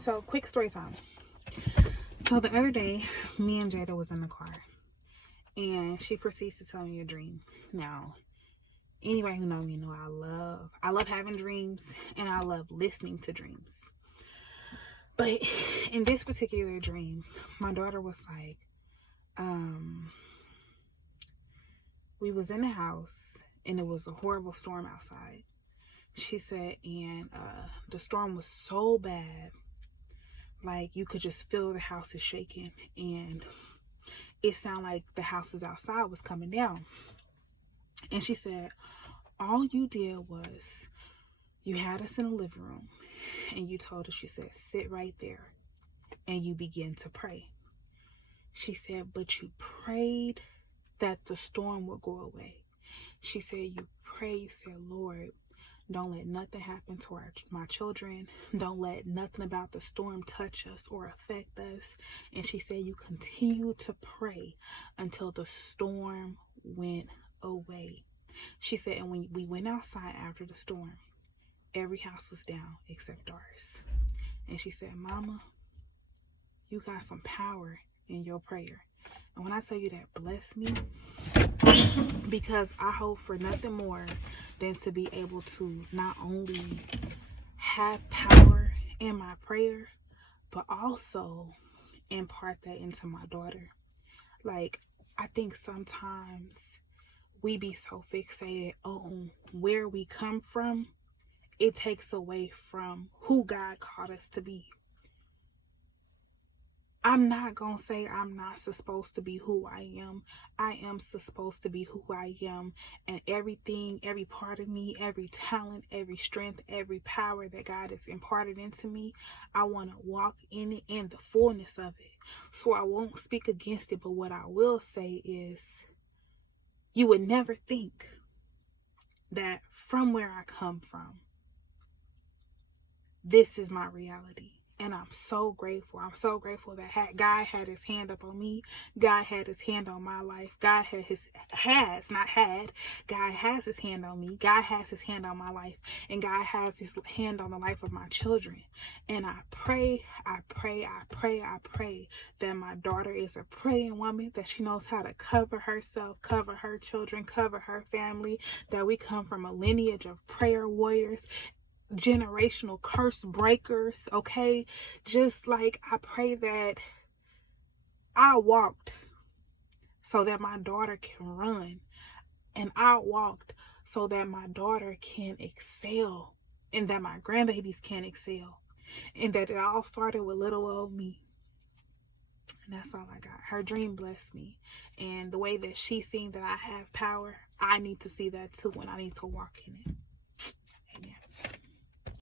So, quick story time. So, the other day, me and Jada was in the car, and she proceeds to tell me a dream. Now, anybody who knows me know I love having dreams, and I love listening to dreams. But in this particular dream, my daughter was like, we was in the house, and it was a horrible storm outside. She said, and the storm was so bad, like you could just feel the house is shaking, and it sounded like the houses outside was coming down. And she said, all you did was you had us in the living room, and you told us, you said, sit right there, and you begin to pray. She said, but you prayed that the storm would go away. She said, you said, Lord, don't let nothing happen to my children. Don't let nothing about the storm touch us or affect us. And she said, you continue to pray until the storm went away. She said, and when we went outside after the storm, every house was down except ours. And she said, Mama, you got some power in your prayer. And when I tell you that blessed me, because I hope for nothing more than to be able to not only have power in my prayer, but also impart that into my daughter. Like, I think sometimes we be so fixated on where we come from, it takes away from who God called us to be. I'm not going to say I'm not supposed to be who I am. I am supposed to be who I am. And everything, every part of me, every talent, every strength, every power that God has imparted into me, I want to walk in it in the fullness of it. So I won't speak against it. But what I will say is, you would never think that from where I come from, this is my reality. And I'm so grateful. I'm so grateful that God had his hand up on me. God had his hand on my life. God has his hand on me. God has his hand on my life. And God has his hand on the life of my children. And I pray that my daughter is a praying woman, that she knows how to cover herself, cover her children, cover her family, that we come from a lineage of prayer warriors, generational curse breakers, okay? Just like I pray that I walked so that my daughter can run, and I walked so that my daughter can excel, and that my grandbabies can excel, and that it all started with little old me. And that's all I got. Her dream blessed me, and the way that she seen that I have power, I need to see that too, and I need to walk in it.